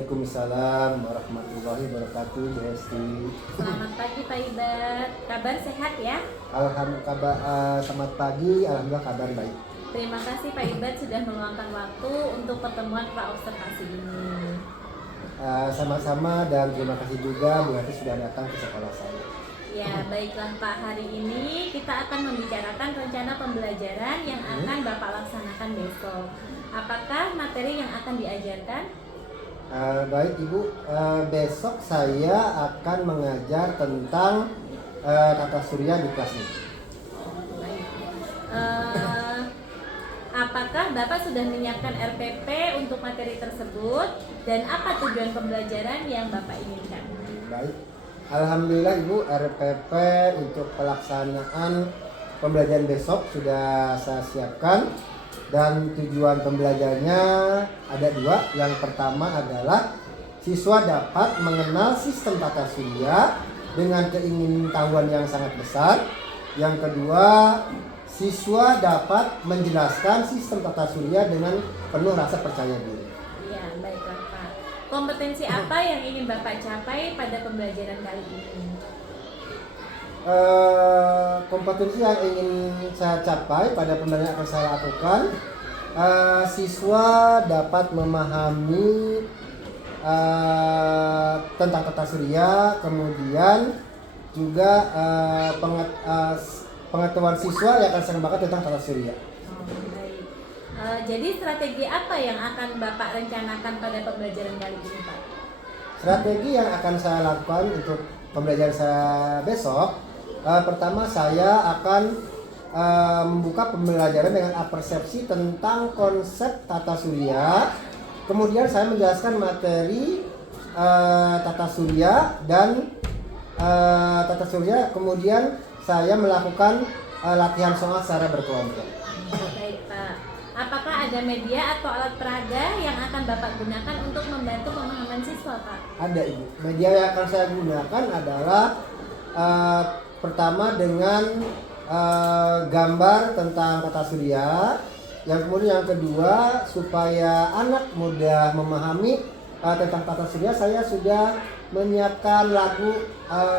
Waalaikumsalam warahmatullahi wabarakatuh, Bu Hesti. Selamat pagi Pak Ibat, kabar sehat ya? Selamat pagi, alhamdulillah kabar baik. Terima kasih Pak Ibat sudah meluangkan waktu untuk pertemuan pra-observasi ini. Sama-sama dan terima kasih juga Bu Hesti sudah datang ke sekolah saya. Ya baiklah Pak, hari ini kita akan membicarakan rencana pembelajaran yang akan Bapak laksanakan besok. Apakah materi yang akan diajarkan? Baik Ibu, besok saya akan mengajar tentang tata surya di kelas ini. Baik. Apakah Bapak sudah menyiapkan RPP untuk materi tersebut dan apa tujuan pembelajaran yang Bapak inginkan? Baik, alhamdulillah Ibu, RPP untuk pelaksanaan pembelajaran besok sudah saya siapkan. Dan tujuan pembelajarannya ada dua. Yang pertama adalah siswa dapat mengenal sistem tata surya dengan keingintahuan yang sangat besar. Yang kedua, siswa dapat menjelaskan sistem tata surya dengan penuh rasa percaya diri. Ya, baiklah Pak. Kompetensi apa yang ingin Bapak capai pada pembelajaran kali ini? Kompetensi yang ingin saya capai pada pembelajaran yang akan saya lakukan, siswa dapat memahami tentang tata surya, kemudian juga pengetahuan siswa yang akan saya kembangkan tentang tata surya. Baik. Jadi strategi apa yang akan Bapak rencanakan pada pembelajaran kali ini Pak? Strategi yang akan saya lakukan untuk pembelajaran saya besok, pertama saya akan membuka pembelajaran dengan persepsi tentang konsep tata surya. Kemudian saya menjelaskan materi tata surya dan tata surya. Kemudian saya melakukan latihan soal secara berkelompok. Baik Pak. Apakah ada media atau alat peraga yang akan Bapak gunakan untuk membantu pemahaman siswa Pak? Ada Ibu. Media yang akan saya gunakan adalah pertama dengan gambar tentang tata surya. Yang kemudian yang kedua, supaya anak mudah memahami tentang tata surya, saya sudah menyiapkan lagu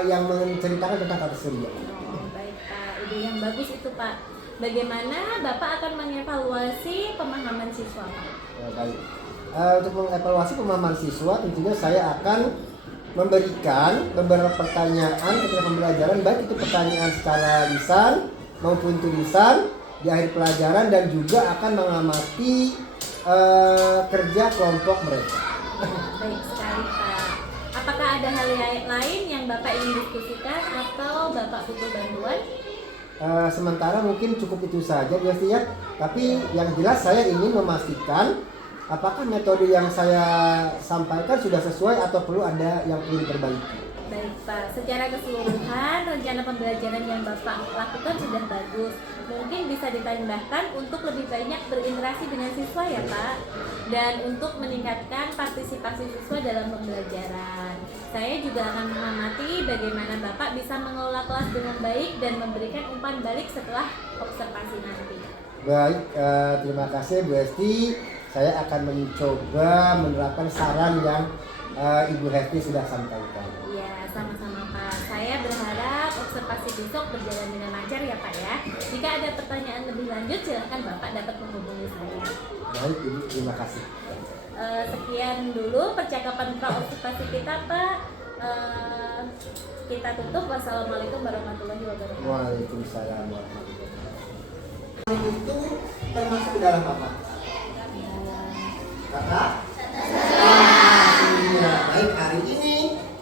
yang menceritakan tentang tata surya. Baik Pak, ide yang bagus itu Pak. Bagaimana Bapak akan mengevaluasi pemahaman siswa Pak? Ya, baik. Untuk mengevaluasi pemahaman siswa, tentunya saya akan memberikan beberapa pertanyaan ketika pembelajaran, baik itu pertanyaan secara lisan maupun tulisan di akhir pelajaran, dan juga akan mengamati kerja kelompok mereka. Baik sekali Pak. Apakah ada hal lain yang Bapak ingin diskusikan atau Bapak butuh bantuan? Sementara mungkin cukup itu saja biasanya, tapi yang jelas saya ingin memastikan apakah metode yang saya sampaikan sudah sesuai atau perlu ada yang perlu diperbaiki. Baik Pak, secara keseluruhan rencana pembelajaran yang Bapak lakukan sudah bagus. Mungkin bisa ditambahkan untuk lebih banyak berinteraksi dengan siswa ya Pak, dan untuk meningkatkan partisipasi siswa dalam pembelajaran. Saya juga akan mengamati bagaimana Bapak bisa mengelola kelas dengan baik dan memberikan umpan balik setelah observasi nanti. Baik, terima kasih Bu Hesti. Saya akan mencoba menerapkan saran yang Ibu Hesti sudah sampaikan. Ya, sama-sama Pak. Saya berharap observasi besok berjalan dengan lancar ya Pak ya. Jika ada pertanyaan lebih lanjut, silakan Bapak dapat menghubungi saya. Baik Ibu, terima kasih. Sekian dulu percakapan pra-observasi kita Pak. Kita tutup. Wassalamualaikum warahmatullahi wabarakatuh. Waalaikumsalam warahmatullahi wabarakatuh. Itu termasuk dalam apa? Kata? Ya, baik, hari ini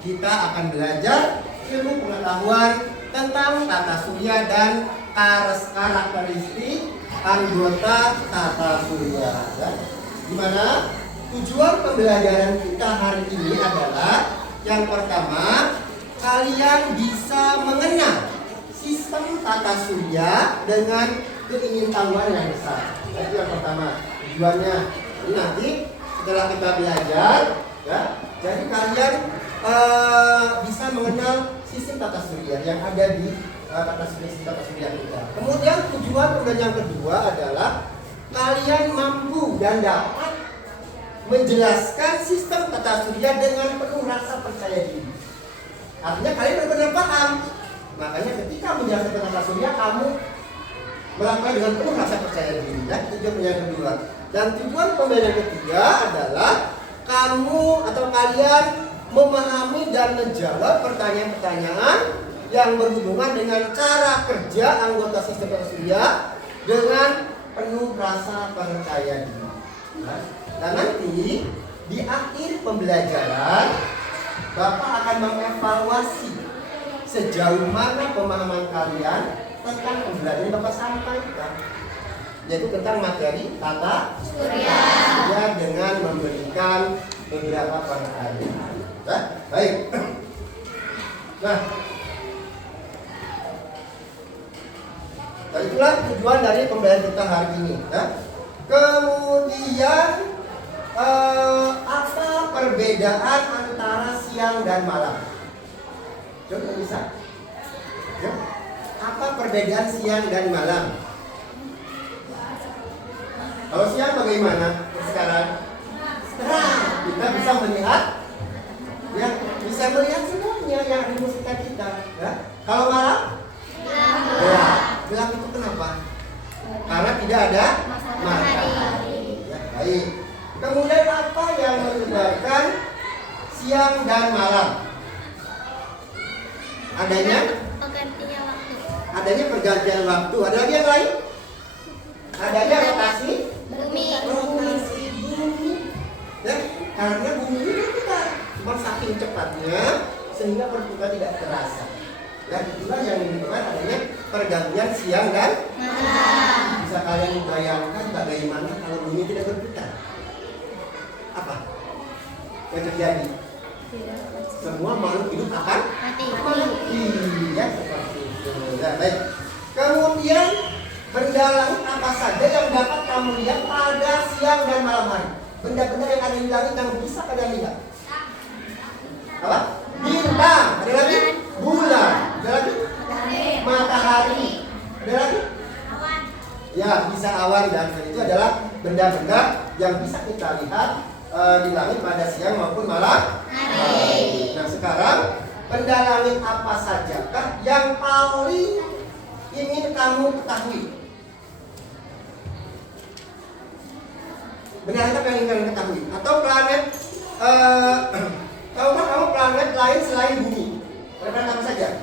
kita akan belajar ilmu pengetahuan tentang tata surya dan karakteristik anggota tata surya. Ya. Gimana? Tujuan pembelajaran kita hari ini adalah yang pertama, kalian bisa mengenal sistem tata surya dengan keingintahuan yang besar. Itu yang pertama. Tujuannya ini nanti setelah kita belajar, ya, jadi kalian bisa mengenal sistem tata surya yang ada di tata surya kita. Kemudian tujuan pembelajaran yang kedua adalah kalian mampu dan dapat menjelaskan sistem tata surya dengan penuh rasa percaya diri. Artinya kalian benar-benar paham. Makanya ketika menjelaskan tata surya, kamu melakukan dengan penuh rasa percaya diri. Ya, tujuan yang kedua. Dan tujuan pembelajaran ketiga adalah kamu atau kalian memahami dan menjawab pertanyaan-pertanyaan yang berhubungan dengan cara kerja anggota sistem tata surya dengan penuh rasa percaya diri. Dan nanti di akhir pembelajaran Bapak akan mengevaluasi sejauh mana pemahaman kalian tentang pembelajaran yang Bapak sampaikan, yaitu tentang materi tata surya dengan memberikan beberapa pertanyaan. Nah, baik. Nah, itulah tujuan dari pembelajaran kita hari ini. Ya. Kemudian apa perbedaan antara siang dan malam? Coba bisa? Ya. Apa perbedaan siang dan malam? Kalau siang bagaimana sekarang? Terang, kita bisa melihat, ya, bisa melihat semuanya yang ada di sekitar kita. Ya. Kalau malam? Gelap. Gelap itu kenapa? Karena tidak ada matahari. Ya, baik. Kemudian apa yang menyebabkan siang dan malam? Adanya pergantian waktu. Ada lagi yang lain? Adanya rotasi bumi. Ya, karena bumi ini berputar, cuma saking cepatnya sehingga berputar tidak terasa. Dan itulah yang menyebabkan adanya pergantian siang dan malam. Bisa kalian bayangkan bagaimana kalau bumi tidak berputar? Apa yang terjadi? Semua makhluk hidup akan mati. Ya, seperti itu. Ya, baik. Kemudian benda langit apa saja yang dapat kamu lihat pada siang dan malam hari? Benda-benda yang ada di langit yang bisa kalian lihat. Apa? Bintang. Ada lagi? Bulan. Ada lagi? Matahari. Ada lagi? Ya, bisa awan, dan itu adalah benda-benda yang bisa kita lihat di langit pada siang maupun malam hari. Nah, sekarang benda langit apa sajakah yang paling ingin kamu ketahui? Benda langit apa yang ingin kamu ketahui? Atau planet? Tahukah kamu planet lain selain bumi? Planet apa saja?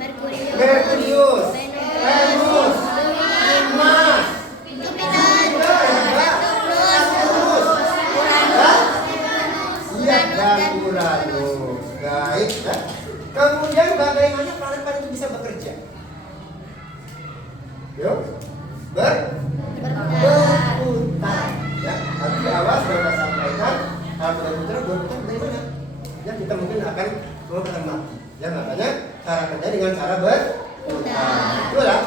Merkurius, Venus, Mars, Jupiter, dan Uranus. Baik. Kemudian bagaimana planet-planet itu bisa bekerja? Yuk, berputar. Ya, nanti awas Bapak sampaikan kalau berputar bagaimana? Ya, kita mungkin akan mengamati. Ya, makanya cara kerja dengan cara berputar. Itulah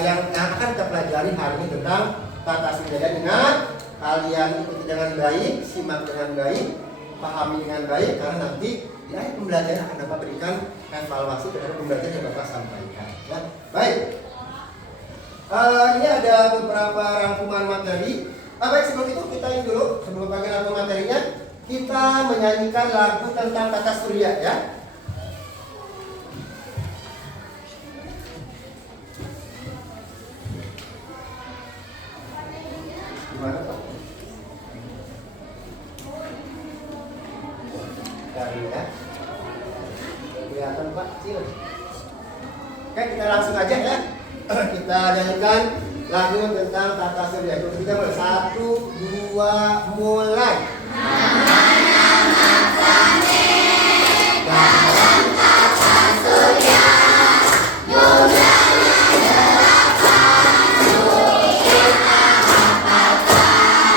yang akan kita pelajari hari ini tentang tata surya. Ingat, kalian ikuti dengan baik, simak dengan baik, pahami dengan baik, karena nanti di akhir pembelajaran akan dapat berikan evaluasi terhadap pembelajaran yang Bapak sampaikan. Ya, baik. Ini ada beberapa rangkuman materi. Baik, sebelum itu kita ini dulu, sebelum bagian rangkuman materinya, kita menyanyikan lagu tentang tata surya, ya. Gimana, Pak? Ya. Kelihatan Pak, kecil. Oke, kita langsung aja ya. Kita nyanyikan lagu tentang tata surya. Itu kita mulai 1, 2, mulai. Dalam tata surya jumlahnya 8, kita hafalkan.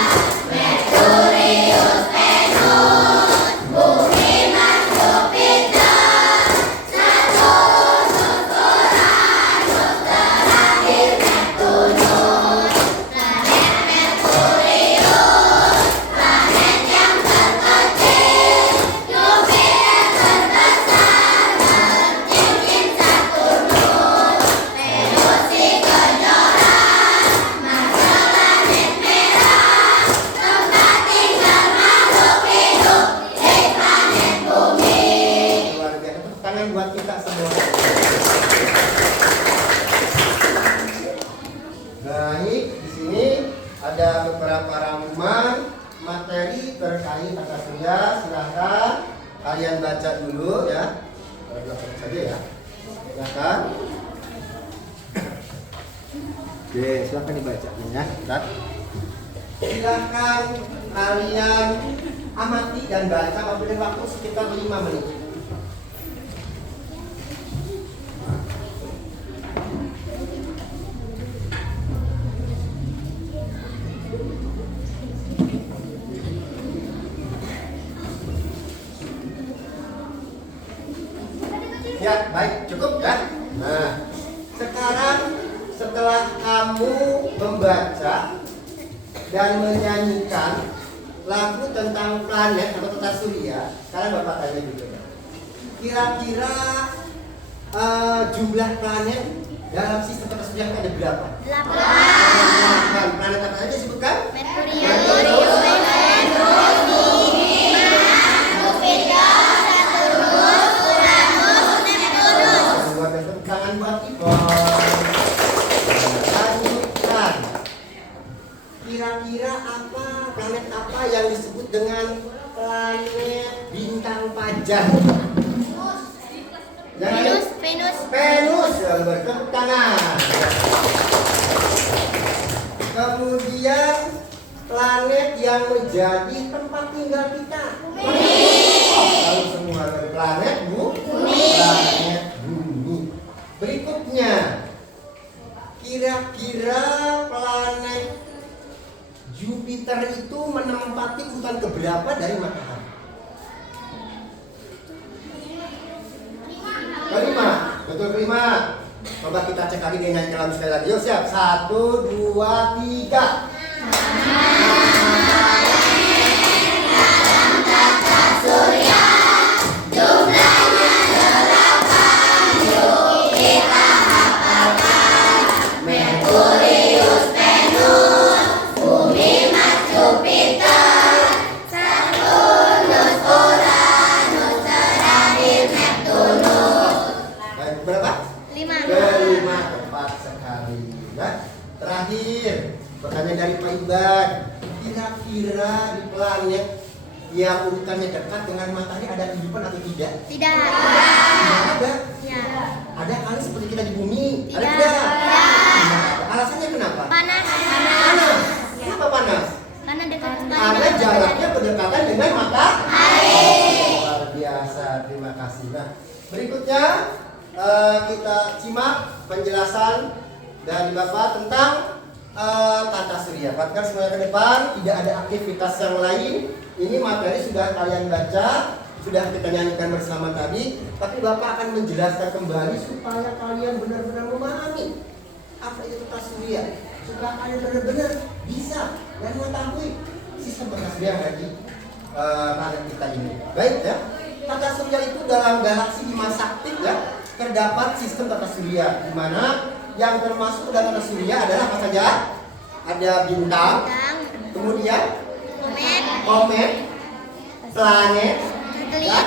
Merkurius, Venus, Bumi, Mars, Jupiter, Saturnus, Uranus, terakhir Neptunus. Planet Merkurius, planet Baik, di sini ada beberapa rangkuman materi terkait tata surya. Silahkan kalian baca dulu ya. Baca saja ya. Silahkan. Oke, silahkan dibaca ya. Silahkan kalian amati dan baca memberi waktu sekitar 5 menit. Ya, baik, cukup ya. Nah, sekarang setelah kamu membaca dan menyanyikan lagu tentang planet atau tata surya, sekarang Bapak tanya juga. Kira-kira jumlah planet dalam sistem tata surya ada berapa? 8. Planet apa saja disebutkan? Merkurius, Venus, Bumi, Mars, Jupiter, Saturnus, Uranus, Neptunus. Tepuk tangan buat Ibu. Lanjutkan. Kira-kira apa planet apa yang disebut dengan planet bintang pajar? Venus, Venus. Venus, tepuk tangan. Kemudian planet yang menjadi tempat tinggal kita. Tahu semua dari planet Planet Bumi. Berikutnya, kira-kira planet Jupiter itu menempati urutan keberapa dari matahari? Kelima, betul kelima. Coba kita cek lagi dengan nyanyi sekali lagi. Yuk siap, 1, 2, 3. Surya, jumlahnya 8. Yuk kita hafalkan. Merkurius, Venus, Bumi, Mars, Jupiter, Saturnus, Uranus, terakhir Neptunus. Baik, berapa? 5. Kelima, tepat sekali. Nah, terakhir pertanyaan dari Pak Iban. Kira-kira di planet yang urutannya dekat dengan matahari ada kehidupan atau tidak? Tidak. Tidak ada. Ya. Ada kali seperti kita di bumi. Ada Tidak. tidak? Tidak. Tidak. Alasannya kenapa? Panas. Panas. Kenapa panas? Karena dekat sekali Karena dengan jaraknya berdekatan dengan matahari. Luar biasa, terima kasih. Nah, berikutnya kita simak penjelasan dari Bapak tentang tata surya. Perhatikan semuanya ke depan, tidak ada aktivitas yang lain. Ini materi sudah kalian baca, sudah kita nyanyikan bersama tadi. Tapi Bapak akan menjelaskan kembali supaya kalian benar-benar memahami apa itu tata surya, supaya kalian benar-benar bisa dan mengetahui sistem tata surya yang ada di planet kita ini. Baik ya, tata surya itu dalam galaksi Bima Sakti ya, terdapat sistem tata surya di mana yang termasuk dalam tata surya adalah apa saja? Ada bintang, kemudian komet, planet, ya,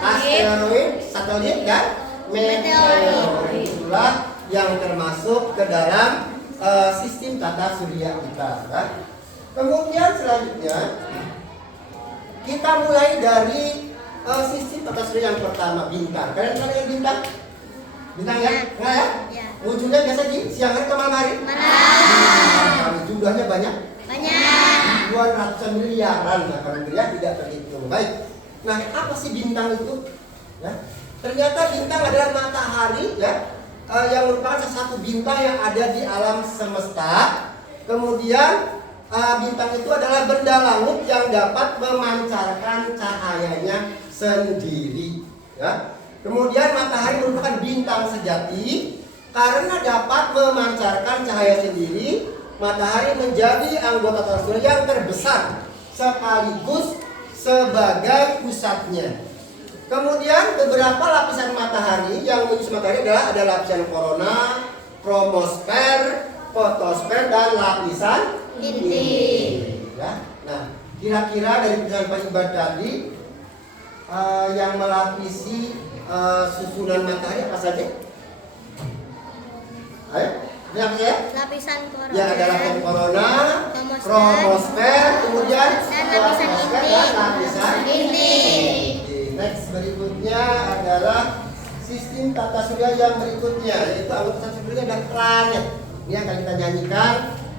asteroid, satelit, dan meteor. Itulah yang termasuk ke dalam sistem tata surya kita. Ya. Kemudian selanjutnya kita mulai dari sistem tata surya yang pertama, bintang. Kalian kenal dengan bintang? Bintang ya? Enggak ya? Ya. Munculnya biasa di siang hari atau malam hari? Malam. Jumlahnya banyak? Banyak. Ribuan, ratusan miliaran. Nah, kalau miliar tidak terhitung. Baik. Nah, apa sih bintang itu? Ya. Ternyata bintang adalah matahari ya, yang merupakan salah satu bintang yang ada di alam semesta. Kemudian bintang itu adalah benda langit yang dapat memancarkan cahayanya sendiri. Ya. Kemudian matahari merupakan bintang sejati karena dapat memancarkan cahaya sendiri. Matahari menjadi anggota tata surya yang terbesar sekaligus sebagai pusatnya. Kemudian beberapa lapisan matahari yang menyusun matahari adalah ada lapisan korona, kromosfer, fotosfer, dan lapisan Inti. ya. Nah, kira-kira dari penjelasan Pak Iban tadi yang melapisi susunan matahari apa saja? Ayo, Yang ya? lapisan corona, Yang ada lapisan corona, kromosfer, kromosfer, kemudian dan lapisan kromosfer inti. dan lapisan Inti. Oke, next berikutnya adalah sistem tata surya yang berikutnya, yaitu anggota tata surya adalah planet. Ini akan kita nyanyikan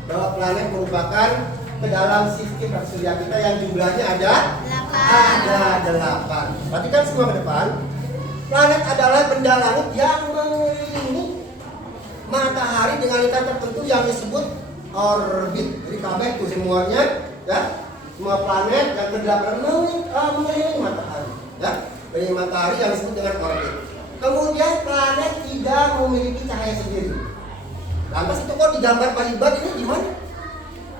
bahwa planet merupakan ke dalam sistem tata surya kita yang jumlahnya ada 8. Perhatikan semua ke depan. Planet adalah benda langit yang mengelilingi matahari dengan lingkaran tertentu yang disebut orbit. Jadi kabeh itu semuanya, ya, semua planet yang ke-8 mengelilingi matahari, ya, mengelilingi matahari yang disebut dengan orbit. Kemudian planet tidak memiliki cahaya sendiri. Lantas itu kok digambar palibat ini gimana?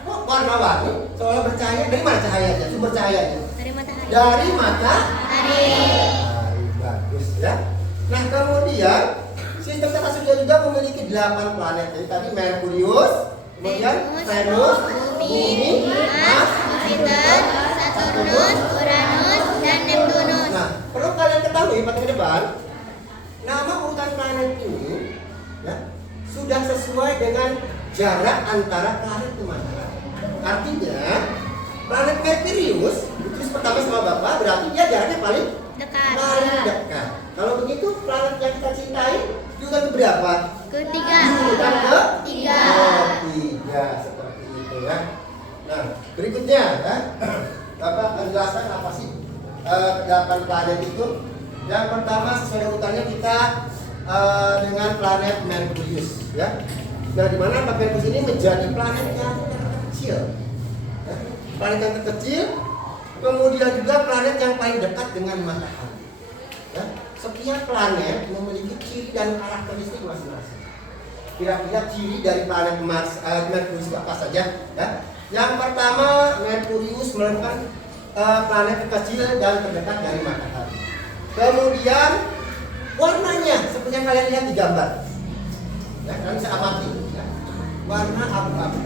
Kok warna-warni? Seolah bercahaya. Dari mana cahayanya? Sumber cahayanya? Dari matahari. Dari matahari. Matahari. Bagus ya. Nah kemudian sistem tata surya juga memiliki 8 planet. Jadi tadi Merkurius, kemudian Venus, Bumi, Mars, Jupiter, Saturnus, Uranus, dan Neptunus. Nah, perlu kalian ketahui pada ke depan, nama urutan planet ini ya, sudah sesuai dengan jarak antara planet ke matahari. Artinya, planet Merkurius ditulis pertama sama Bapak, berarti dia jaraknya paling Dekat. dekat. Kalau begitu, planet yang kita cintai di urutan keberapa? Ketiga. Urutan ke? Tiga. Tiga, seperti itu ya. Nah, berikutnya ya, Bapak akan jelaskan apa sih 8 planet itu. Yang pertama sesuai urutannya kita dengan planet Merkurius ya. Nah, di mana Merkurius ini menjadi planet yang terkecil. Ya. Planet yang terkecil, kemudian juga planet yang paling dekat dengan matahari. Ya. Setiap planet memiliki ciri dan karakteristik masing-masing. Kira-kira ciri dari planet Merkurius apa saja? Ya. Yang pertama, Merkurius merupakan planet terkecil dan terdekat dari matahari. Kemudian warnanya seperti yang kalian lihat di gambar. Ya, kalian bisa amati. Ya. Warna abu-abu.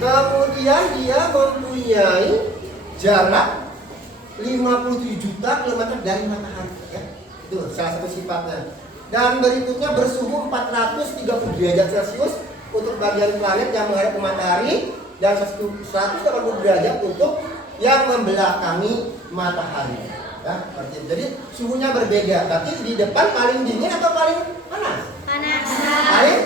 Kemudian dia mempunyai jarak 57 juta kilometer dari matahari. Ya. Itu salah satu sifatnya. Dan berikutnya bersuhu 430 derajat Celcius untuk bagian planet yang menghadap ke matahari dan 180 derajat untuk yang membelakangi matahari. Ya, seperti itu. Jadi suhunya berbeda. Berarti di depan paling dingin atau paling panas? Panas. Paling?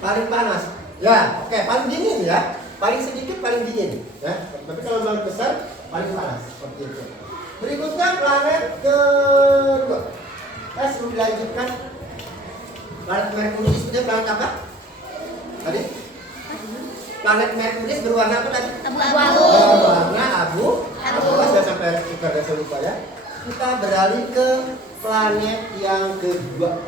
Paling panas. Ya, oke, paling dingin ya. Paling sedikit paling dingin. Ya, tapi kalau paling besar paling panas. Seperti itu. Berikutnya planet kedua. Sebelum dilanjutkan, planet Merkurius itu planet apa? Tadi? Planet Merkurius berwarna apa tadi? Abu-abu. Berwarna abu. Sudah sampai saya lupa ya. Kita beralih ke planet yang kedua,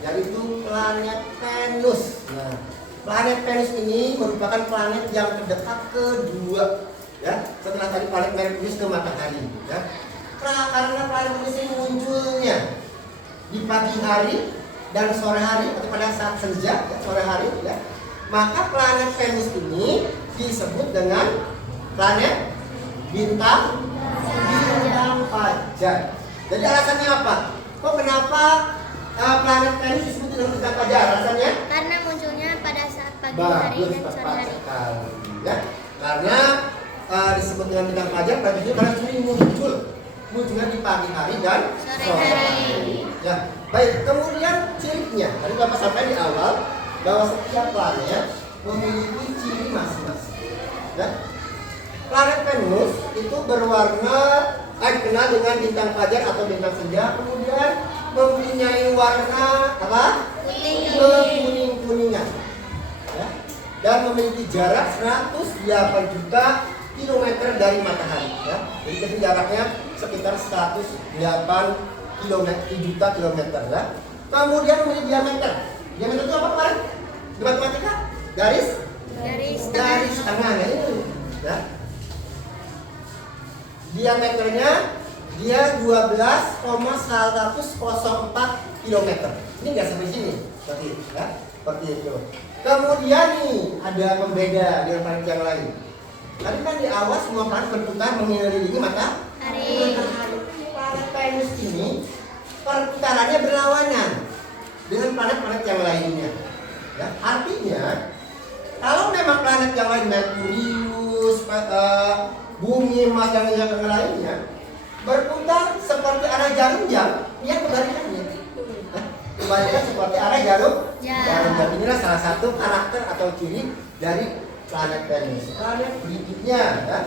yaitu planet Venus. Nah, planet Venus ini merupakan planet yang terdekat kedua, ya, setelah tadi planet Merkurius ke matahari. Ya. Karena planet Venus ini munculnya di pagi hari dan sore hari atau pada saat senja, ya, sore hari, ya, maka planet Venus ini disebut dengan planet bintang fajar. Jadi alasannya apa? Kok kenapa planet Venus disebut dengan bintang fajar? Alasannya? Karena munculnya pada saat pagi hari dan sore tepat hari. sekali. Ya, karena disebut dengan bintang fajar berarti karena sering munculnya di pagi hari dan Sore hari. Ya, baik. Kemudian cirinya, tadi Bapak sampaikan di awal bahwa setiap planet memiliki ciri masing-masing. Ya. Planet Venus itu berwarna dikenal dengan bintang fajar atau bintang senja, kemudian mempunyai warna apa? Kuning-kuningan. Ya. Dan memiliki jarak 108 juta kilometer dari matahari. Ya. Jadi itu jaraknya sekitar 108 juta kilometer. Ya. Kemudian memiliki diameter. Diameter itu apa kemarin? Di matematika? Garis setengah. Ya, itu. Ya. Diameternya dia 12,104 km. Ini nggak sampai sini, seperti itu, ya. Seperti itu. Kemudian nih ada pembeda dengan planet yang lain. Tadi kan di awal semua planet berputar mengelilingi matahari. Planet Venus ini perputarannya berlawanan. dengan planet-planet yang lainnya. Ya, artinya kalau memang planet yang lain, Merkurius, Bumi, Mars dan yang lainnya berputar seperti arah jarum jam, dia kebalikannya. Kebalikan seperti arah jarum jam. Inilah salah satu karakter atau ciri dari planet Venus. Planet berikutnya, ya.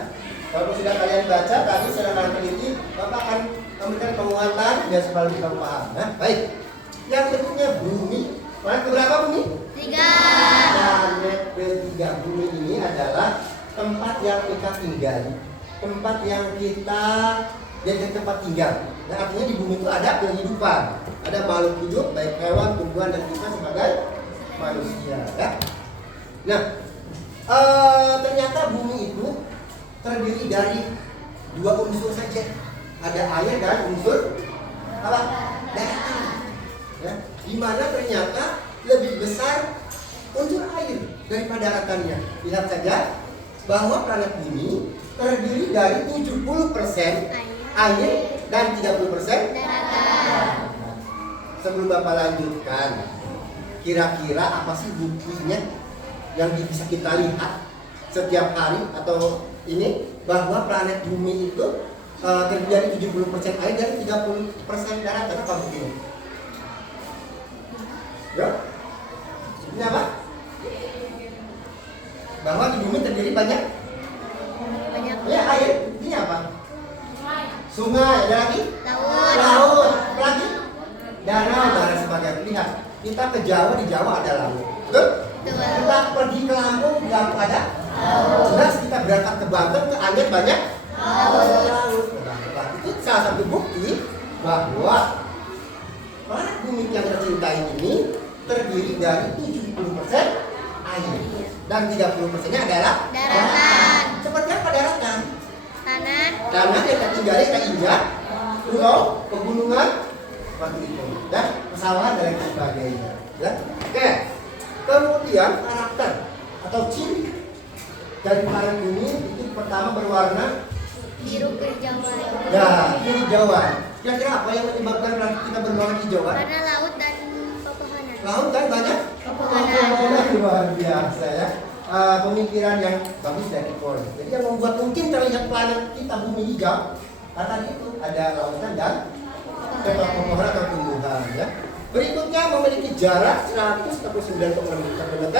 Kalau sudah kalian baca tadi secara kalian teliti, Bapak akan memberikan penguatan biar supaya lebih kamu paham. Nah, baik. Yang berikutnya Bumi. Planet keberapa Bumi? 3. Planet ketiga. Bumi ini adalah tempat yang kita tinggali, tempat yang kita jadi tempat tinggal. Nah, artinya di bumi itu ada kehidupan, ada makhluk hidup, baik hewan, tumbuhan dan kita sebagai manusia. Ya. Nah, ternyata bumi itu terdiri dari 2 unsur saja. Ada air dan unsur apa? Daratan. Ya. Di mana ternyata lebih besar unsur air daripada daratannya. Lihat saja bahwa planet bumi terdiri dari 70% air dan 30% daratan. Sebelum Bapak lanjutkan, kira-kira apa sih buktinya yang bisa kita lihat setiap hari atau ini bahwa planet bumi itu terdiri dari 70% air dan 30% daratan? Apa buktinya? Ya? Ini apa? Bahwa di bumi terdiri banyak ya air. Ini apa? Sungai. Ada lagi? Laut. Apa lagi? Danau dan sebagainya. Lihat, kita ke Jawa, di Jawa ada laut. Betul? Kita pergi ke Lampung, di Lampung ada laut. Jelas kita berangkat ke Banten, ke Anyer banyak laut. Nah, itu salah satu bukti bahwa planet bumi yang kita cintai ini terdiri dari 70% air dan 30%-nya adalah daratan. Seperti apa daratan? Tanah yang kita tinggali, kita injak, pulau, pegunungan, seperti itu, dan pesawahan dan lain sebagainya. Ya. Oke. Kemudian karakter atau ciri dari planet bumi itu pertama berwarna biru kehijauan. ya, hijauan. Kira-kira apa yang menyebabkan planet kita berwarna hijauan? Karena laut dan pepohonan. Laut kan banyak pepohonan, luar biasa ya. Pemikiran yang bagus dari Paul. Jadi yang membuat mungkin terlihat planet kita bumi hijau karena itu ada lautan dan pepohonan atau tumbuhan ya. Berikutnya memiliki jarak 149,6 km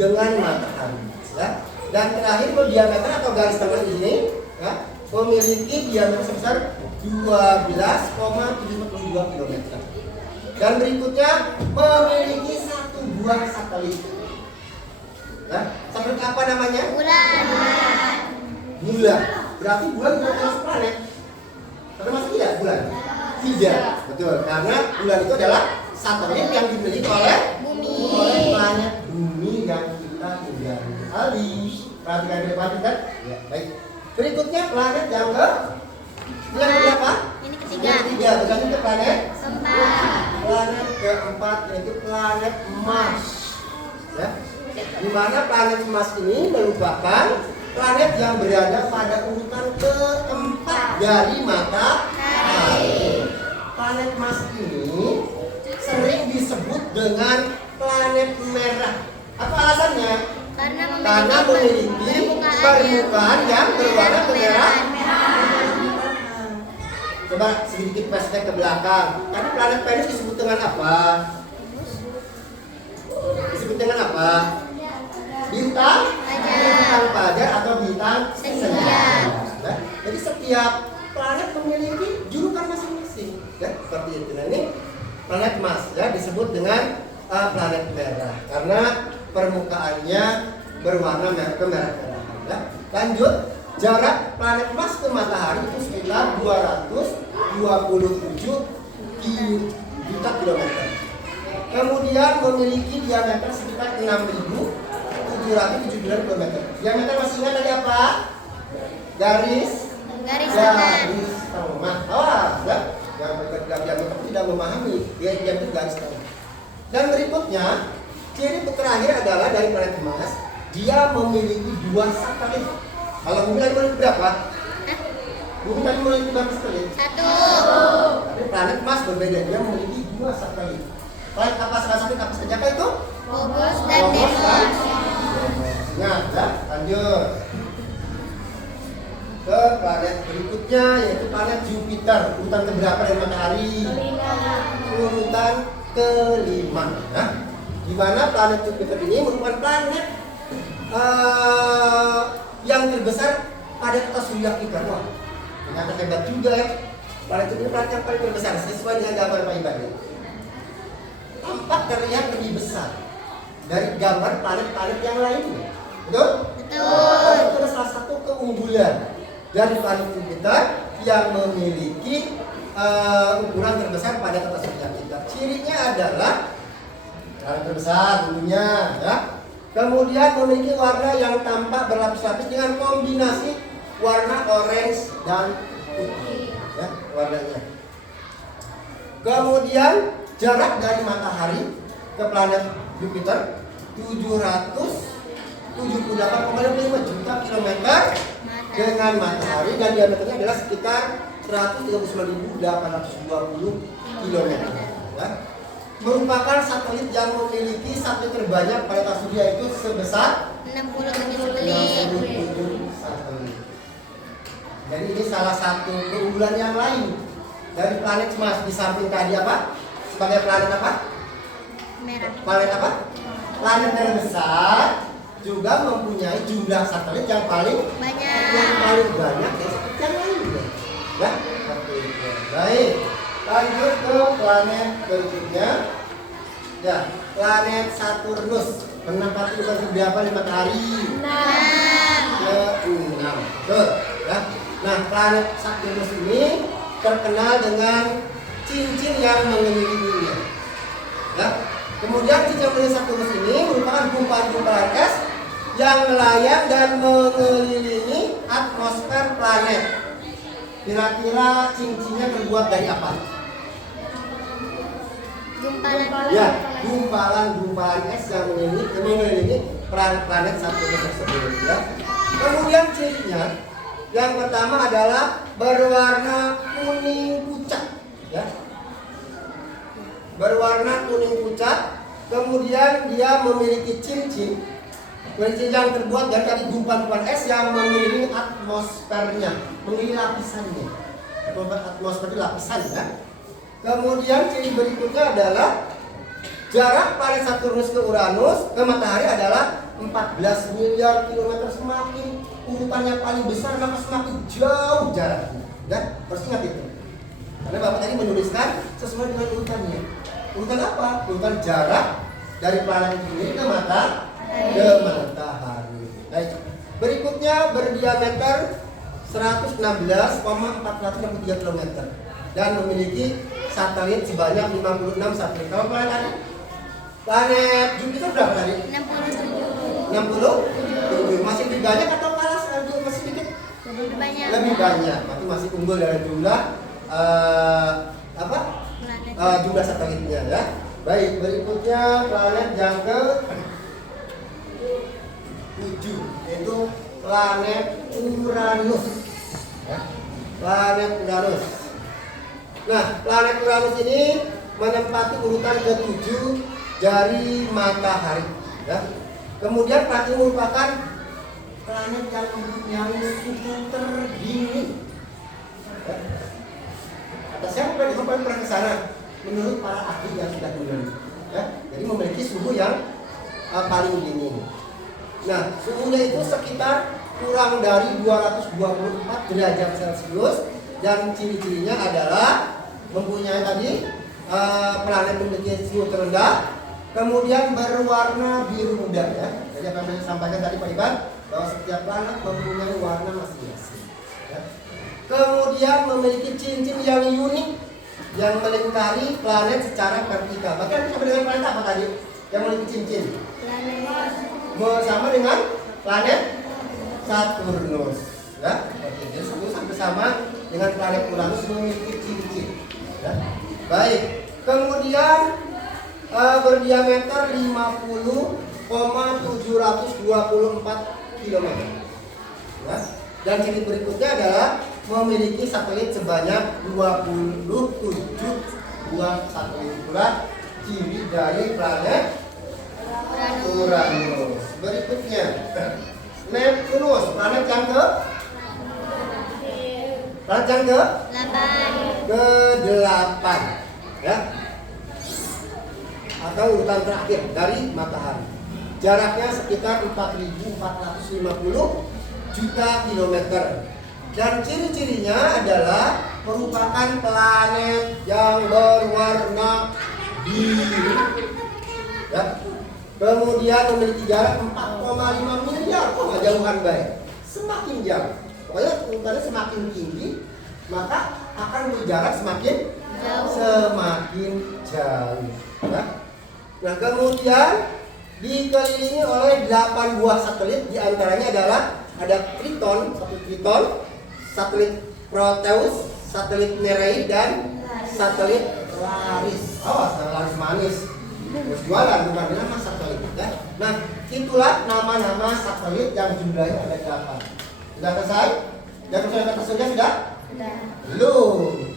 dengan matahari ya. Dan terakhir diameter atau garis tengah ini ya, memiliki diameter sebesar 12,742 km. Dan berikutnya memiliki 1 buah satelit. Nah, satelit apa namanya? Bulan. Bulan. Berarti bulan bukan termasuk planet. Termasuk tidak bulan? Tidak. Betul. Karena bulan itu adalah satelit yang dimiliki oleh planet bumi yang kita tinggali. Ali, perhatikan di depan kita. Ya, baik. Berikutnya planet yang ke yang berapa? Ini ketiga. Yang ketiga. Berarti itu planet Keempat. planet keempat yaitu planet Mars. Ya. Di mana planet Mars ini merupakan planet yang berada pada urutan keempat dari matahari. Planet Mars ini sering disebut dengan planet merah. Apa alasannya? Karena memiliki permukaan yang berwarna kemerahan. Coba sedikit flashback ke belakang. Tadi planet Venus disebut dengan apa? Disebut dengan apa? Bintang fajar atau bintang senja. Nah, jadi setiap planet memiliki julukan masing-masing. Ya, seperti itu. Nah, ini planet Mars ya disebut dengan planet merah karena permukaannya berwarna kemerah-merahan. Ya. Lanjut, jarak planet Mars ke matahari itu sekitar 227 juta kilometer. Kemudian memiliki diameter sekitar 6.779 km. Diameter masih ingat tadi apa? Garis tengah. Awas, ya. Yang diameter tidak memahami, dia itu garis tengah. Dan berikutnya, ciri terakhir adalah dari planet Mars, dia memiliki 2 satelit. Kalau bumi tadi memiliki berapa? Bumi tadi memiliki berapa satelit? 1. Tapi planet Mars berbeda, dia memiliki 2 satelit. Planet apa salah satu apa saja kah itu? Phobos dan Phobos kan? Deimos. Ingat ya, lanjut ke planet berikutnya yaitu planet Jupiter. Urutan keberapa dari matahari? Urutan kelima ya. Di mana planet Jupiter ini merupakan planet yang terbesar pada tata surya kita. Wah, ternyata hebat juga ya. Planet Jupiter ini planet yang paling terbesar sesuai dengan gambar Pak Iban. Tampak terlihat lebih besar dari gambar planet-planet yang lainnya. Betul? Betul. Itu adalah salah satu keunggulan dari planet Jupiter yang memiliki ukuran terbesar pada tata surya kita. Cirinya adalah planet terbesar dulunya, ya. Kemudian memiliki warna yang tampak berlapis-lapis dengan kombinasi warna orange dan putih, ya, warnanya. Kemudian jarak dari matahari ke planet Jupiter 778,5 juta kilometer dengan matahari, dan diameternya adalah sekitar 139.820 kilometer. Ya. Merupakan satelit yang memiliki satelit terbanyak pada tata surya itu sebesar 67 satelit. Jadi ini salah satu keunggulan yang lain dari planet Mars. Di samping tadi apa? Sebagai planet apa? merah. Planet apa? Planet terbesar, juga mempunyai jumlah satelit yang paling Banyak. banyak dari yang lainnya. Ya, seperti itu. Baik, lanjut ke planet berikutnya. Ya, planet Saturnus menempati urutan berapa di matahari? 6. Ke-6. Betul, ya. Nah, planet Saturnus ini terkenal dengan cincin yang mengelilinginya. Ya. Kemudian cincin yang mengelilingi Saturnus ini merupakan gumpalan-gumpalan es yang melayang dan mengelilingi atmosfer planet. Kira-kira cincinnya terbuat dari apa? Gumpalan. Ya, gumpalan-gumpalan es yang mengelilingi planet Saturnus tersebut. Ya. Kemudian cirinya yang pertama adalah berwarna kuning pucat. Ya. Berwarna kuning pucat. Kemudian dia memiliki cincin yang terbuat dari tadi gumpalan es yang mengelilingi atmosfernya, mengelilingi lapisannya. Atmosfer itu lapisan, ya. Kemudian ciri berikutnya adalah jarak planet Saturnus ke Uranus ke matahari adalah 14 miliar kilometer. Semakin urutannya paling besar maka semakin jauh jaraknya. Ya, harus ingat itu. Karena Bapak tadi menuliskan sesuai dengan urutannya. Urutan apa? Urutan jarak dari planet ini ke matahari. Baik. Berikutnya berdiameter 116,463 km dan memiliki satelit sebanyak 56 satelit. Kalau planet Jupiter berapa tadi? 67. 60? Masih lebih banyak atau kalah? Masih sedikit? Lebih banyak. Lebih banyak. Berarti masih unggul dari jumlah Planet. jumlah satelitnya, ya. Baik, berikutnya planet yang ke-7 yaitu planet Uranus. Ya. Planet Uranus. Nah, planet Uranus ini menempati urutan ke-7 dari matahari. Ya. Kemudian planet ini merupakan planet yang mempunyai suhu terdingin. Ya. Saya pernah ke sana menurut para ahli yang sudah meneliti. Ya. Jadi memiliki suhu yang paling dingin. Nah, suhunya itu sekitar kurang dari 224 derajat Celcius, dan ciri-cirinya adalah mempunyai tadi planet memiliki suhu terendah, kemudian berwarna biru muda, ya. Jadi apa yang saya sampaikan tadi Pak Iban, bahwa setiap planet mempunyai warna masing-masing. Ya. Kemudian memiliki cincin yang unik yang melingkari planet secara vertikal. Bahkan sama dengan planet apa tadi yang memiliki cincin? Sama dengan planet Saturnus, ya. Oke, jadi sampai sama dengan planet Uranus memiliki cincin, ya. Baik. Kemudian berdiameter 50,724 km. Ya. Dan ciri berikutnya adalah memiliki satelit sebanyak 27 buah satelit. Itulah kiri dari planet Uranus. Berikutnya Neptunus, planet yang ke 8. ke-8 ya. Atau urutan terakhir dari matahari. Jaraknya sekitar 4.450 juta kilometer. Dan ciri-cirinya adalah merupakan planet yang berwarna biru. Ya. Kemudian memiliki jarak 4,5 miliar, nggak jauhan baik. Semakin jauh, pokoknya urutannya semakin tinggi, maka akan berjarak semakin jauh. Ya. Nah, kemudian dikelilingi oleh 8 buah satelit, diantaranya adalah ada Triton, satelit Proteus, satelit Nereid, dan satelit Laris. Awas, Laris manis. Terus jualan bukan nama satelit ya. Nah, itulah nama-nama satelit yang jumlahnya ada 8. Sudah selesai? Dan kata surya sudah? Belum.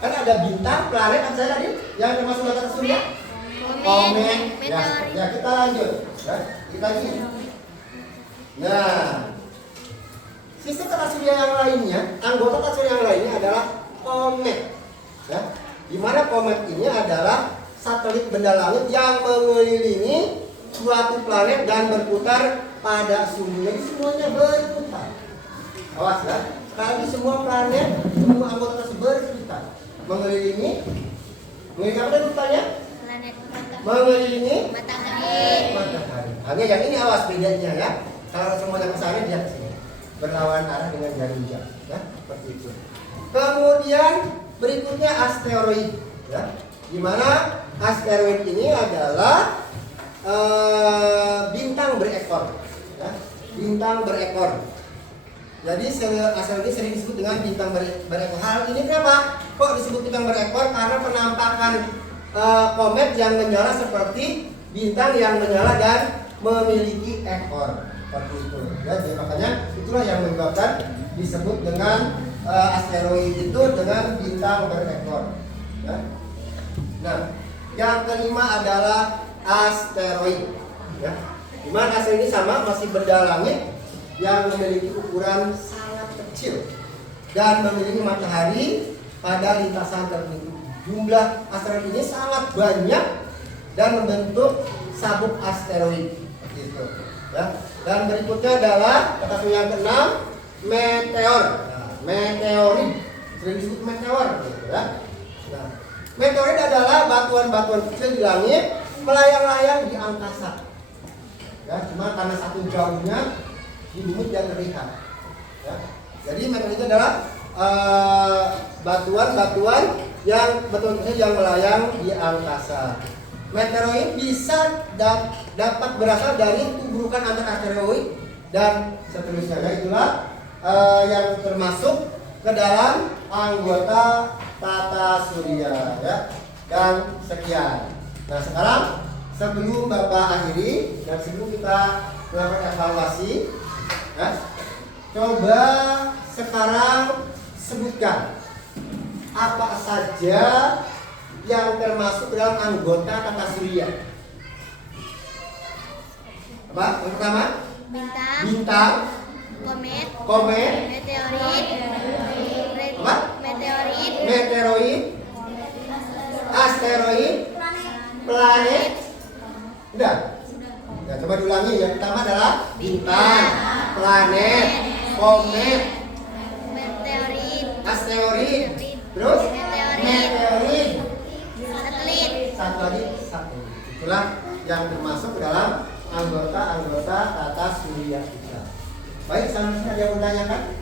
Kan ada bintang, planet, apa saya tadi? Yang termasuk kata surya? Komet. Ya, kita lanjut. Ya, kita gini. Nah, sistem tata surya yang lainnya, anggota tata surya yang lainnya adalah komet. Ya, di mana komet ini adalah satelit benda langit yang mengelilingi suatu planet dan berputar pada suhu. Jadi semuanya berputar. Awas ya. Sekali semua planet, semua anggota tersebut berputar. Mengelilingi apa tadi putarnya? Mengelilingi matahari. Hanya yang ini awas bedanya ya. Kalau semuanya ke sana dia ke sini. Berlawanan arah dengan jarum jam, ya, seperti itu. Kemudian berikutnya asteroid, ya. Di mana asteroid ini adalah bintang berekor, ya. Bintang berekor. Jadi asteroid ini sering disebut dengan bintang berekor. Hal ini kenapa? Kok disebut bintang berekor? Karena penampakan komet yang menyala seperti bintang yang menyala dan memiliki ekor. Seperti itu ya, jadi makanya itulah yang menyebabkan disebut dengan asteroid itu dengan bintang berekor ya. Nah, yang kelima adalah asteroid ya. Dimana asteroid ini sama, masih benda langit yang memiliki ukuran sangat kecil dan memiliki matahari pada lintasan tertentu. Jumlah asteroid ini sangat banyak dan membentuk sabuk asteroid gitu ya. Dan berikutnya adalah kata yang keenam, meteor. Nah, meteorit sering disebut meteor gitu ya. Nah, meteorit adalah batuan-batuan kecil di langit melayang-layang di angkasa. Ya, cuma karena satu jauhnya di bumi tidak terlihat. Ya. Jadi meteorit itu adalah batuan-batuan kecil yang melayang di angkasa. Meteoroid bisa dapat berasal dari tubrukan antar asteroid dan seterusnya. Itulah yang termasuk ke dalam anggota tata surya ya. Dan sekian. Nah, sekarang sebelum Bapak akhiri dan sebelum kita melakukan evaluasi ya, coba sekarang sebutkan apa saja yang termasuk dalam anggota tata surya. Apa? Yang pertama? Bintang. Komet. Meteoroid. Asteroid. Planet. Udah? Ya, coba diulangi. Yang pertama adalah bintang, planet, komet, asteroid, terus meteorit. Satu lagi satelit. Itulah yang termasuk dalam anggota tata surya kita. Baik, selanjutnya ada yang menanyakan?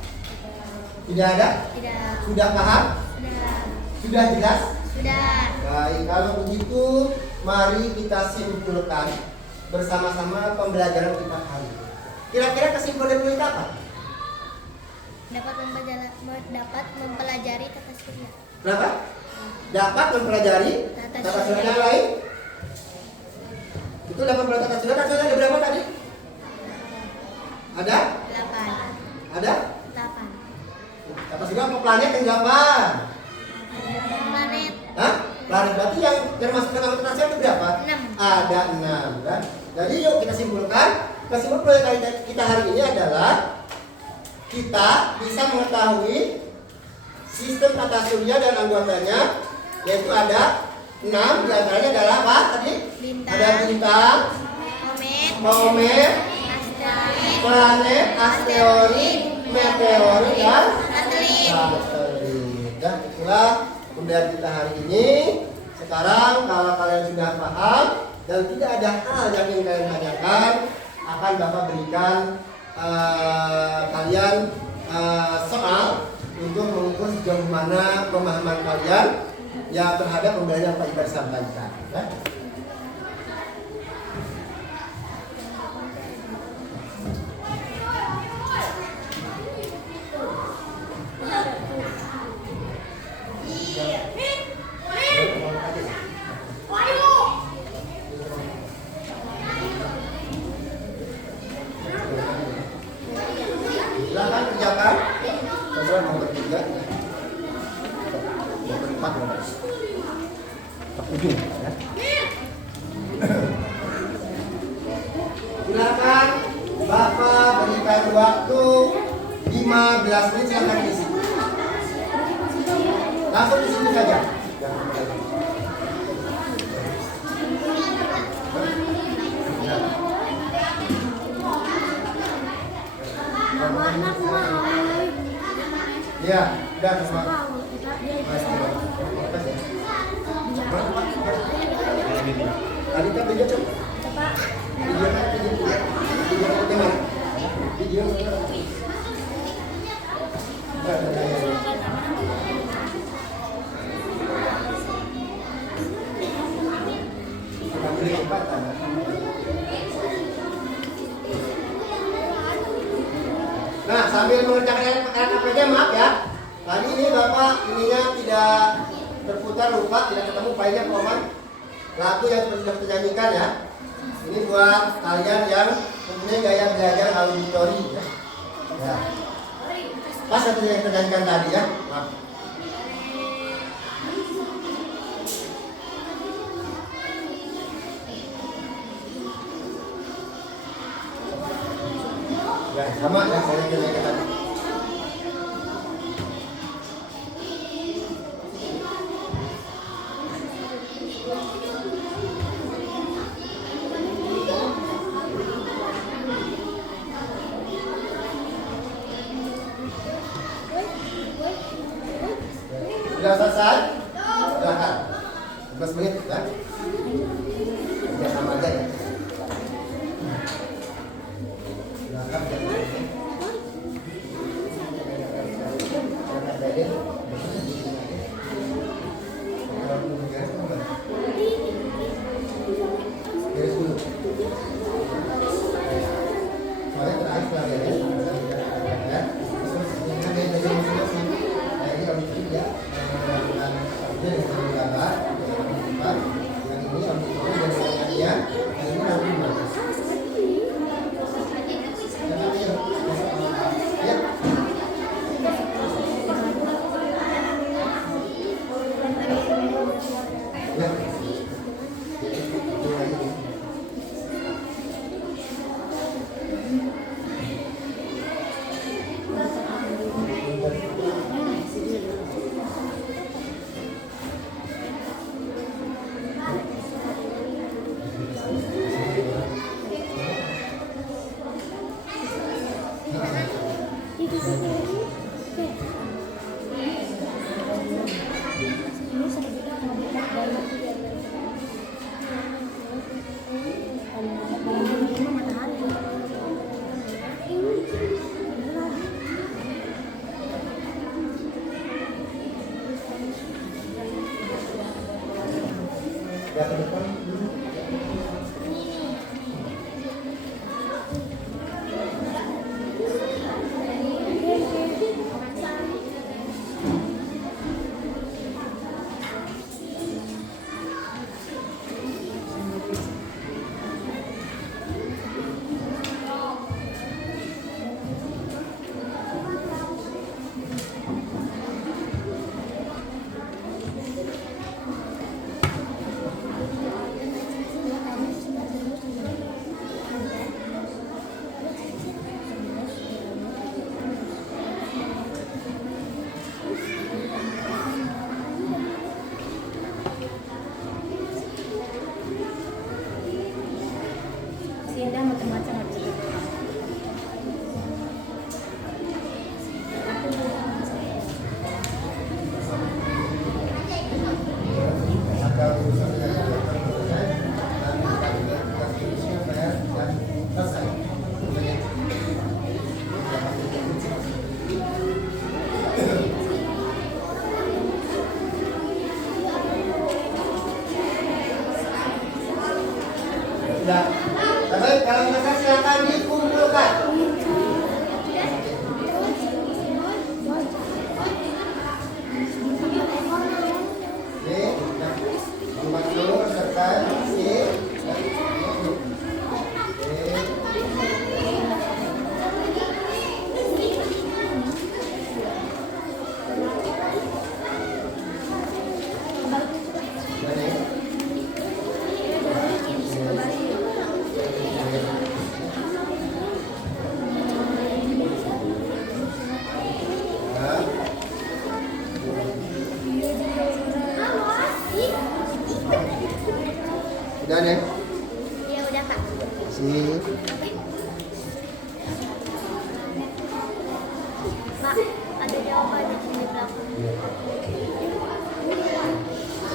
Tidak ada? Tidak. Sudah paham? Sudah. Sudah jelas? Sudah. Baik, kalau begitu mari kita simpulkan bersama-sama pembelajaran kita kali ini. Kira-kira kesimpulan kita apa? Dapat mempelajari tata surya. Kenapa? Dapat mempelajari tata surya yang lain. Itu 8 tata surya. Tata surya ada berapa tadi? Ada? 8. Ada? 8. Tata surya apa planet yang 8? Planet. Hah? Planet berarti yang yang masukkan anggota tasya itu berapa? 6. Ada 6 kan? Jadi yuk kita simpulkan. Kesimpulan proyek kita hari ini adalah kita bisa mengetahui sistem tata surya dan anggotanya, yaitu ada 6, diantaranya adalah apa tadi? Bintang. Ada bintang, komet, Asteroid. planet, asteroid, meteorit, dan Satelit. satelit. Dan itulah pembelajaran kita hari ini. Sekarang kalau kalian sudah paham dan tidak ada hal yang ingin kalian tanyakan, akan Bapak berikan kalian soal untuk mengukur sejauh mana pemahaman kalian yang terhadap pembelajaran Pak Ibar sampaikan. Ya. Silakan kerjakan. Coba nomor 3. Nomor 4 nomor. Ujung ya. Silakan Bapak berikan waktu 15 menit, silakan isi. Langsung di sini saja. Ya, udah semua. Tadi kan video coba. Video kan video. Nah, sambil mengerjakan APJ, maaf ya. Tadi ini Bapak ininya tidak terputar, lupa, tidak ketemu filenya pemohon lagu yang sudah kita nyanyikan ya. Ini buat kalian yang mempunyai gaya belajar auditori ya. Ya. Pas satu yang kita nyanyikan tadi ya. Maaf. Ya, sama ya saya nyanyikan tadi. Sudah selesai? Silakan. 15 menit ya. Ya sama aja ya. Silakan. Beres dulu. Soalnya terakhir pelajarannya ya. Ya, ke depan dulu.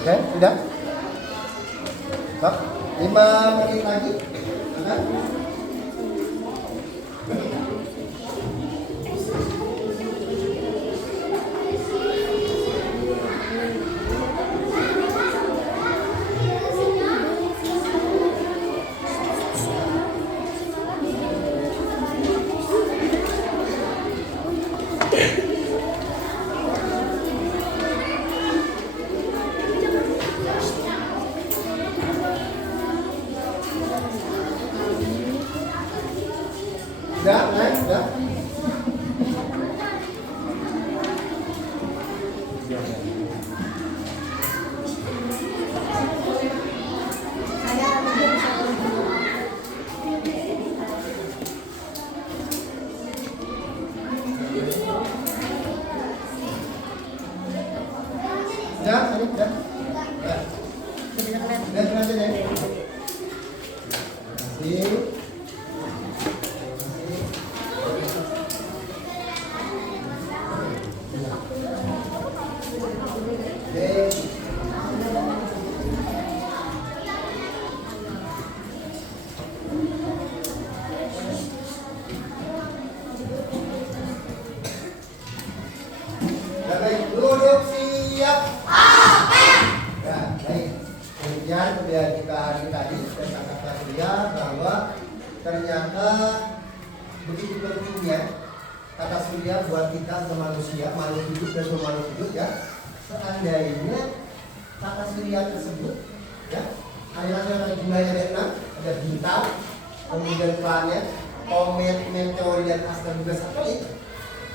Oke, sudah? Stop. 5 menit lagi. Sudah? Sudah, naik, sudah. Sudah, tadi sudah. Sudah, sudah aja deh. Terima kasih. Baik, duduk siap. Ya, baik. Kemudian kemudian kita hari tadi dan kata Surya bahwa ternyata begitu pentingnya kata Surya buat kita sebagai manusia, makhluk hidup dan semua makhluk hidup ya. Seandainya kata Surya tersebut ya, ada jumlahnya ada 6, ada bintang, kemudian planet, komet, meteor dan asteroid juga satelit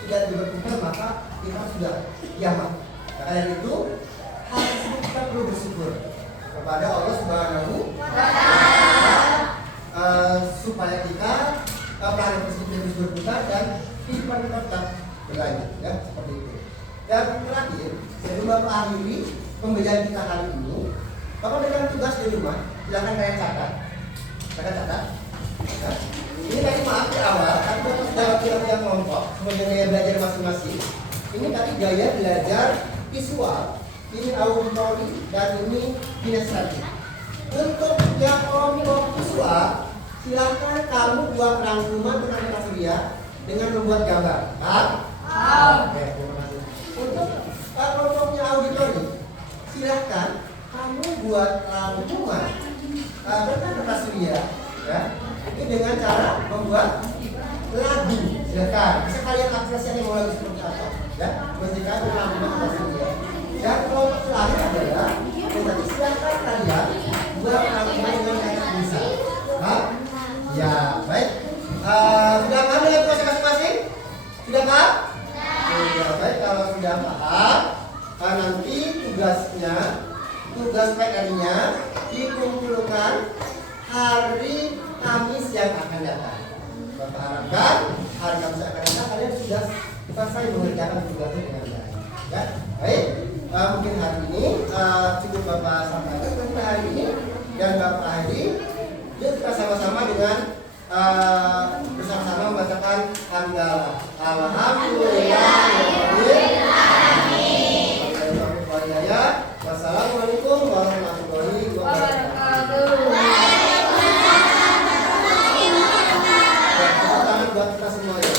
tidak diberputar, maka kita sudah kiamat. Karena itu hal tersebut kita perlu bersyukur kepada Allah Subhanahu wa Ta'ala supaya kita planet tersebut terus berputar dan kehidupan kita tetap berlanjut ya, seperti itu. Dan terakhir, sebelum Bapak akhiri pembelajaran kita hari ini, Bapak dengan tugas di rumah, silakan kalian catat. Silakan catat. Ya. Ini tadi maaf di awal, kan Bapak sudah latihan kelompok, kemudian gaya belajar masing-masing. Ini tadi gaya belajar visual, ini auditori, dan ini kinestetik. Untuk yang kelompok visual, silakan kamu buat rangkuman tentang kata Surya dengan membuat gambar. Oke, terima kasih. Untuk kelompoknya auditori, silakan kamu buat rangkuman tentang kata Surya, ya. Ini dengan cara membuat lagu, silakan. Bisa kalian apresiasi mau lagu seperti apa, ya. Musikan rangkuman kata Surya. Dan kelompok terakhir adalah, jadi silakan kalian buat rangkuman dengan kata bisa. Ya, baik. Sudah paham dengan tugas masing-masing? Sudah paham? Sudah, baik. Kalau sudah paham, nanti tugas PR-nya dikumpulkan hari Kamis yang akan datang. Bapak harapkan hari Kamis yang akan datang kalian sudah selesai mengerjakan tugasnya dengan baik. Ya, baik. Mungkin hari ini cukup Bapak sampaikan tentang hari ini dan Bapak akhiri. Yuk kita sama-sama dengan bersama-sama membacakan hamdalah. Alhamdulillah. Wassalamualaikum warahmatullahi wabarakatuh. Tepuk tangan buat kita semua ya.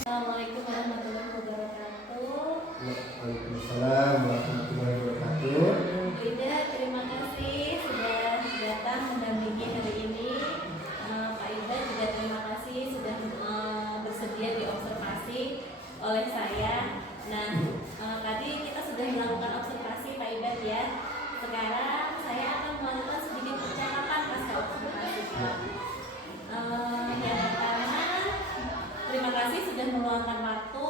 Assalamualaikum warahmatullahi wabarakatuh. Waalaikumsalam warahmatullahi wabarakatuh. Ida, terima kasih sudah datang mendampingi hari ini. Pak Ida juga terima kasih sudah bersedia diobservasi oleh saya. Nah, tadi kita sudah melakukan observasi Pak Ida ya. Sekarang saya akan melakukan sedikit percakapan pasca observasi Pak. Yang pertama, terima kasih sudah meluangkan waktu.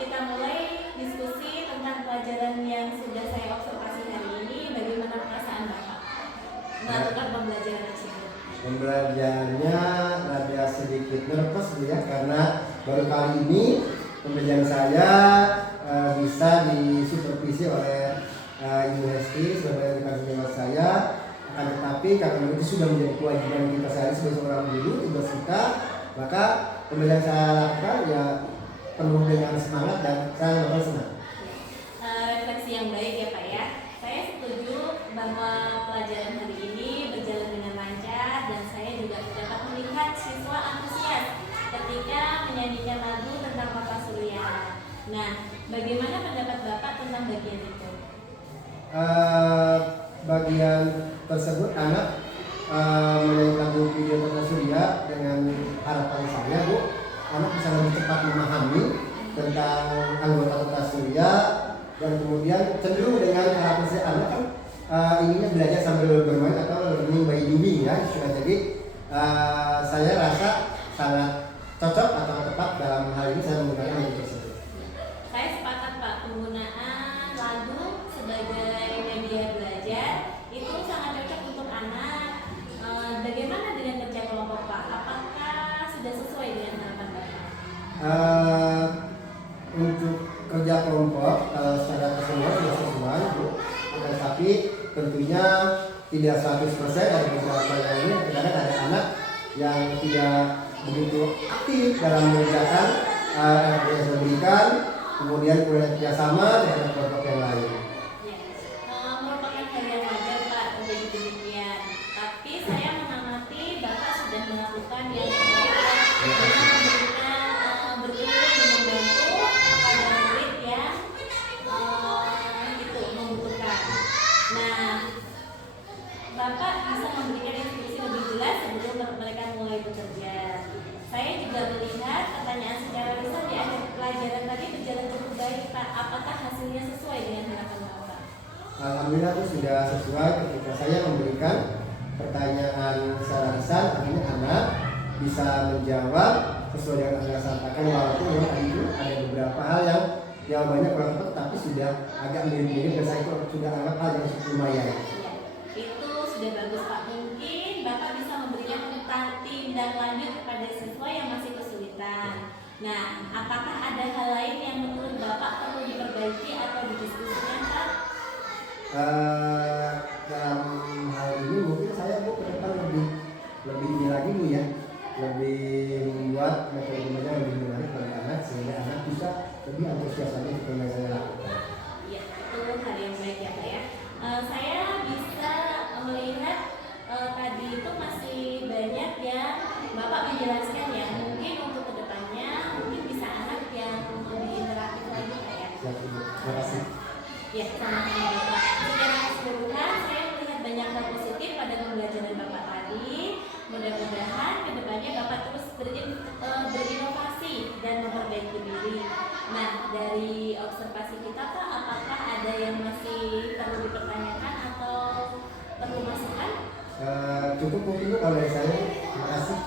Kita mulai diskusi tentang pelajaran yang sudah saya observasi hari ini. Bagaimana perasaan Bapak melakukan pembelajaran tersebut? Pembelajarannya ada sedikit nervous ya, karena baru kali ini pembelajaran saya bisa disupervisi oleh Ibu Hesti sebagai rekan sejawat saya. Akan tetapi Tapi karena itu sudah menjadi kewajiban kita sehari sebagai seorang guru, tugas kita, maka pembelajaran saya lakukan ya penuh dengan semangat dan saya bakal senang. Refleksi yang baik ya Pak ya. Saya setuju bahwa pelajaran hari ini berjalan dengan lancar dan saya juga dapat melihat siswa antusias ketika menyanyikan lagu tentang Bapak Surya. Nah, bagaimana pendapat Bapak tentang bagian itu? Bagian tersebut anak menyanyikan lagu video tentang Surya dengan harapan saya Bu, anak bisa lebih cepat memahami tentang anggota tentang Surya dan kemudian cenderung dengan harapan saya anak kan inginnya belajar sambil bermain atau learning by doing ya sudah. Jadi saya rasa sangat cocok atau tepat dalam hal ini saya menggunakan lagu tersebut. Saya sepakat Pak, penggunaan lagu sebagai media belajar itu sangat cocok untuk anak. Bagaimana dengan kerja kelompok Pak? Apakah sudah sesuai dengan harapan Bapak? Untuk kerja kelompok secara keseluruhan sudah sesuai Bu. Tetapi tentunya tidak 100%, ada beberapa lainnya kadang ada anak yang tidak begitu aktif dalam mengerjakan yang saya berikan, kemudian kerjasama dengan kelompok yang lain. Merupakan hal yang wajar Pak terjadi demikian. Tapi saya mengamati Bapak sudah melakukan yang terbaik dengan memberikan berkeliling membantu pada murid yang itu membutuhkan. Nah, Bapak bisa memberikan instruksi lebih jelas sebelum mereka mulai bekerja. Saya juga melihat pertanyaan secara lisan di akhir pelajaran tadi berjalan cukup baik Pak. Apakah hasilnya sesuai dengan harapan Bapak? Alhamdulillah itu sudah sesuai ketika saya memberikan pertanyaan secara lisan, akhirnya anak bisa menjawab sesuai dengan yang Anda sampaikan, walaupun memang tadi itu ada beberapa hal yang jawabannya kurang tepat tapi sudah agak mirip-mirip dan saya itu sudah anggap hal yang cukup lumayan. Ya, itu sudah bagus Pak. Mungkin Bapak bisa memberikan tindak lanjut kepada siswa yang masih kesulitan. Nah, apakah ada hal lain yang menurut Bapak perlu diperbaiki atau didiskusikan Pak? Dalam hal ini mungkin saya Bu ke depan lebih ini lagi Bu ya, lebih membuat metode-metode lebih menarik bagi anak sehingga anak bisa lebih antusias lagi ketika yang saya lakukan. Ya, itu hal yang baik ya Pak ya. Saya bisa melihat tadi itu masih banyak yang Bapak menjelaskan ya. Mungkin untuk kedepannya mungkin bisa anak yang lebih interaktif lagi Pak ya. Siap Bu, terima kasih. Ya, sama-sama Bapak. Secara keseluruhan saya melihat banyak hal positif pada pembelajaran Bapak tadi. Mudah-mudahan kedepannya Bapak terus berinovasi dan memperbaiki diri. Nah, dari observasi kita Pak, apakah ada yang masih perlu dipertanyakan atau perlu masukan? Cukup mungkin Bu kalau dari saya. Terima kasih.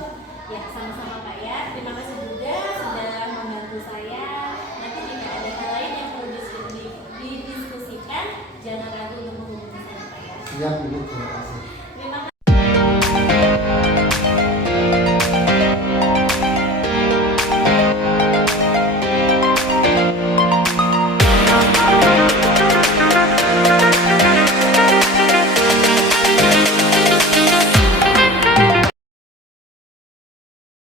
Ya, sama-sama Pak ya. Terima kasih juga sudah membantu saya. Nanti jika ada hal lain yang perlu didiskusikan, jangan ragu untuk menghubungi saya Pak ya. Siap Bu, terima kasih.